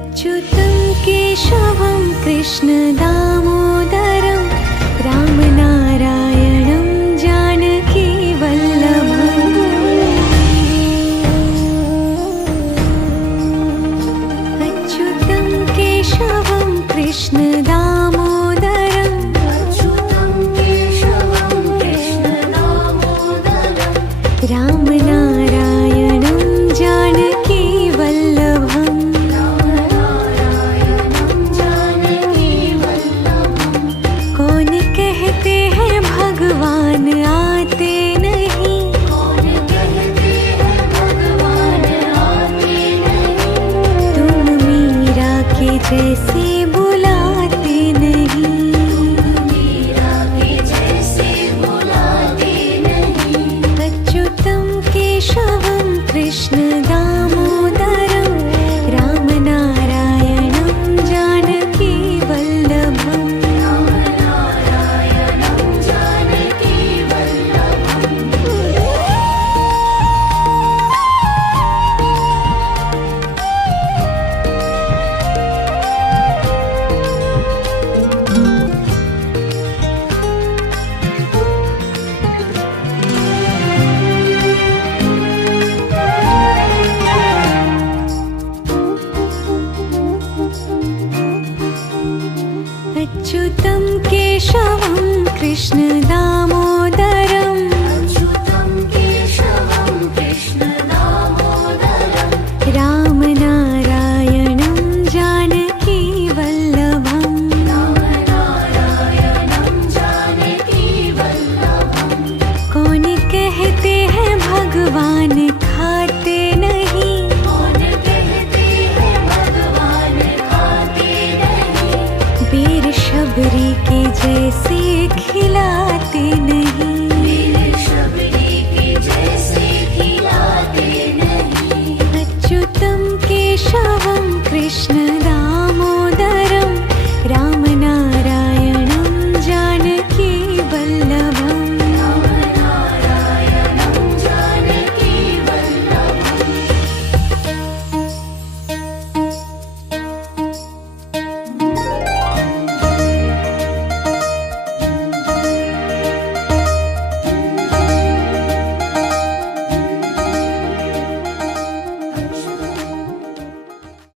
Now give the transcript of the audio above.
अच्युतं केशवं कृष्णदामोदरं रामनारायणं जानकीवल्लभम् अच्युतं केशवं कृष्णदामोदरं रामनारायणं जानकीवल्लभम् कौन कहते हैं भगवान आते नहीं तुम मीरा के जैसे बुलाते नहीं अच्युतं केशवं कृष्णदामोदरं रामनारायणं जानकीवल्लभम् अच्युतं केशवं कृष्णदामोदरं रामनारायणं जानकीवल्लभम् कौन कहते हैं भगवान खाते नहीं वीर शबरी के जैसे खिलाते नहीं अच्युतं केशवं कृष्ण